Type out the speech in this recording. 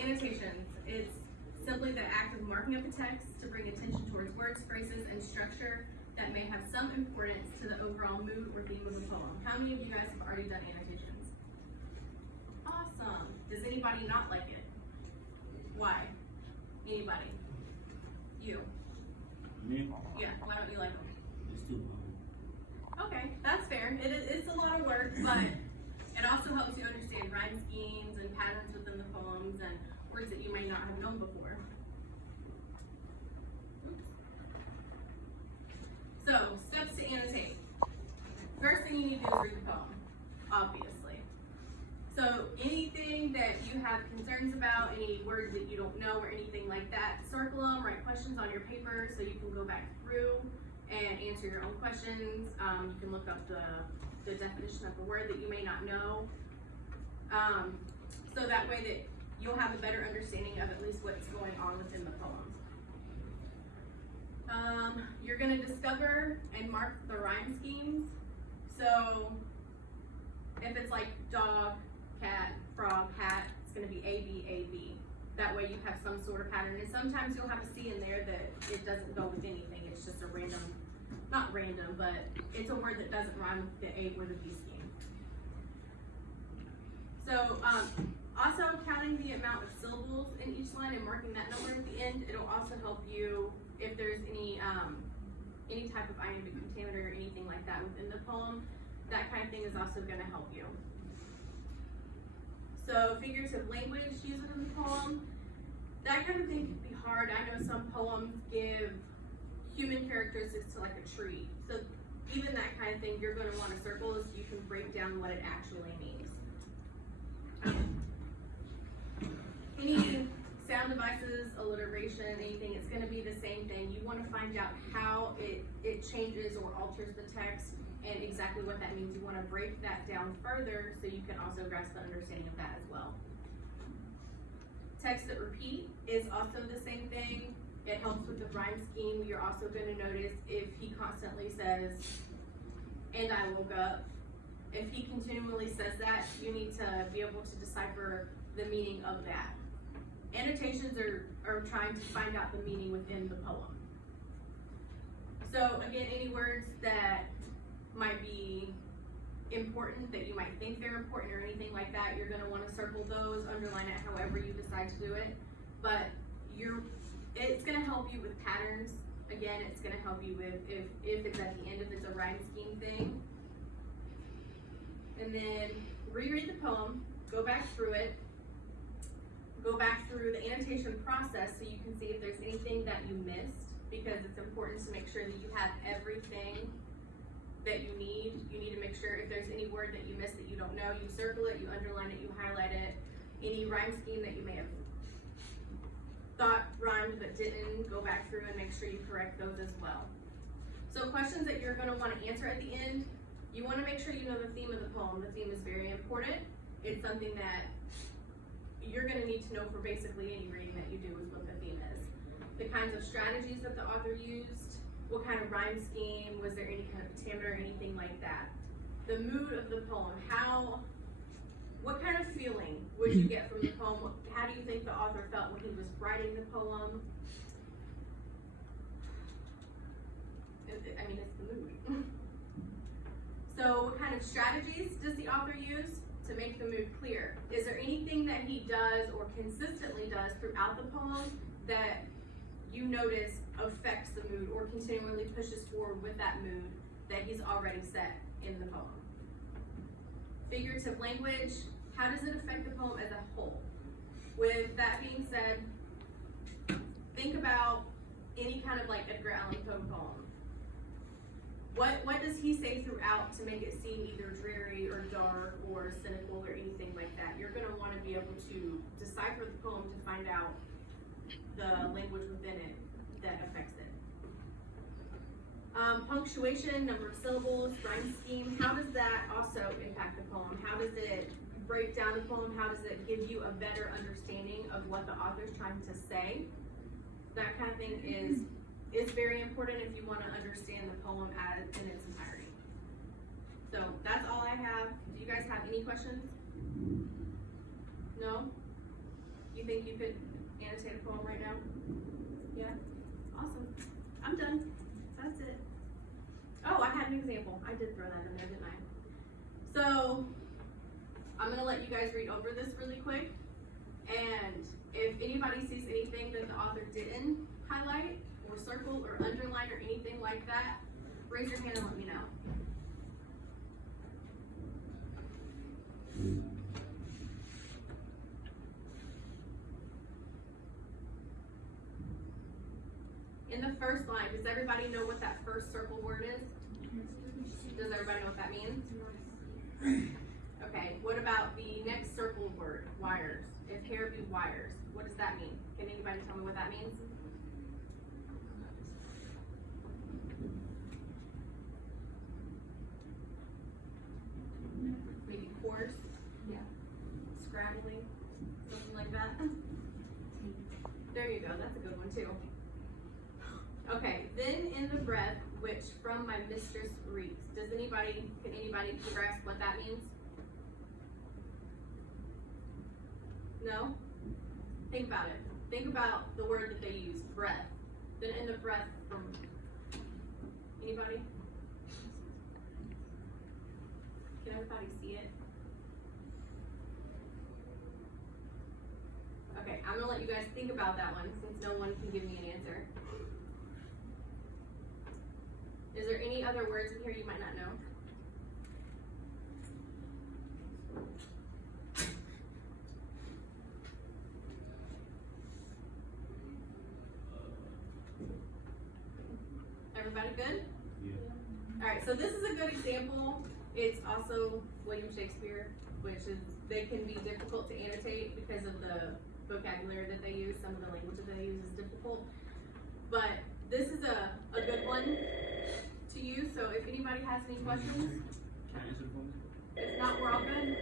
annotations. It's simply the act of marking up a text to bring attention towards words, phrases, and structure that may have some importance to the overall mood or theme of the poem. How many of you guys have already done annotations? Awesome. Does anybody not like it? Why? Anybody? You? Me? Yeah, why don't you like them? It's too long. Okay, that's fair. It's a lot of work, but it also helps you understand rhyme schemes and patterns within the poems and words that you may not have known before. Oops. So, steps to annotate. First thing you need to do is read the poem, obviously. So, anything that you have concerns about, any words that you don't know or anything like that, circle them, write questions on your paper so you can go back through and answer your own questions. You can look up the definition of the word that you may not know. So that way that you'll have a better understanding of at least what's going on within the poem. You're going to discover and mark the rhyme schemes. So if it's like dog, cat, frog, hat, it's going to be A, B, A, B. That way you have some sort of pattern. And sometimes you'll have a C in there that it doesn't go with anything. It's just a random, not random, but it's a word that doesn't rhyme with the A or the B scheme. So also counting the amount of syllables in each line and marking that number at the end, it'll also help you if there's any type of iambic pentameter or anything like that within the poem. That kind of thing is also going to help you. So figurative language used in the poem, that kind of thing can be hard. I know some poems give human characteristics to like a tree. So even that kind of thing you're going to want to circle so you can break down what it actually means. Any sound devices, alliteration, anything, it's going to be the same thing. You want to find out how it changes or alters the text and exactly what that means. You want to break that down further so you can also grasp the understanding of that as well. Text that repeat is also the same thing. It helps with the rhyme scheme. You're also going to notice if he constantly says, and I woke up. If he continually says that, you need to be able to decipher the meaning of that. Annotations are trying to find out the meaning within the poem. So again, any words that might be important, that you might think they're important or anything like that, you're going to want to circle those, underline it however you decide to do it. But it's going to help you with patterns. Again, it's going to help you with if it's at the end, if it's a rhyme scheme thing. And then reread the poem, go back through it, go back through the annotation process so you can see if there's anything that you missed, because it's important to make sure that you have everything that you need. You need to make sure if there's any word that you missed that you don't know, you circle it, you underline it, you highlight it. Any rhyme scheme that you may have thought rhymed but didn't, go back through and make sure you correct those as well. So questions that you're going to want to answer at the end, you want to make sure you know the theme of the poem. The theme is very important. It's something that you're going to need to know for basically any reading that you do is what the theme is. The kinds of strategies that the author used, what kind of rhyme scheme, was there any kind of pentameter or anything like that. The mood of the poem, what kind of feeling would you get from the poem? How do you think the author felt when he was writing the poem? I mean, it's the mood. So what kind of strategies does the author use to make the mood clear? Is there anything that he does or consistently does throughout the poem that you notice affects the mood or continually pushes forward with that mood that he's already set in the poem? Figurative language, how does it affect the poem as a whole? With that being said, think about any kind of like Edgar Allan Poe poem. What does he say throughout to make it seem either dreary or dark or cynical or anything like that? You're going to want to be able to decipher the poem to find out the language within it that affects it. Punctuation, number of syllables, rhyme scheme, how does that also impact the poem? How does it break down the poem? How does it give you a better understanding of what the author's trying to say? That kind of thing is very important if you want to understand the poem in its entirety. So that's all I have. Do you guys have any questions? No? You think you could annotate a poem right now? Yeah? Awesome. I'm done. That's it. Oh, I had an example. I did throw that in there, didn't I? So, I'm gonna let you guys read over this really quick. And if anybody sees anything that the author didn't highlight, or circle, or underline, or anything like that, raise your hand and let me know. In the first line, does everybody know what that first circle word is? Does everybody know what that means? Okay, what about the next circle word, wires? If hair be wires, what does that mean? Can anybody tell me what that means? Maybe coarse? Yeah. Scrabbly? Something like that? There you go, that's a good one too. Okay, then in the breath, which from my mistress reeks. Can anybody grasp what that means? No? Think about it. Think about the word that they use, breath. Then in the breath from, anybody? Can everybody see it? Okay, I'm gonna let you guys think about that one since no one can give me an answer. Is there any other words in here you might not know? Everybody good? Yeah. Alright, so this is a good example. It's also William Shakespeare, which is, they can be difficult to annotate because of the vocabulary that they use. Some of the language that they use is difficult. But this is a good one to use, so if anybody has any questions, Can I answer the phone? if not, we're all good.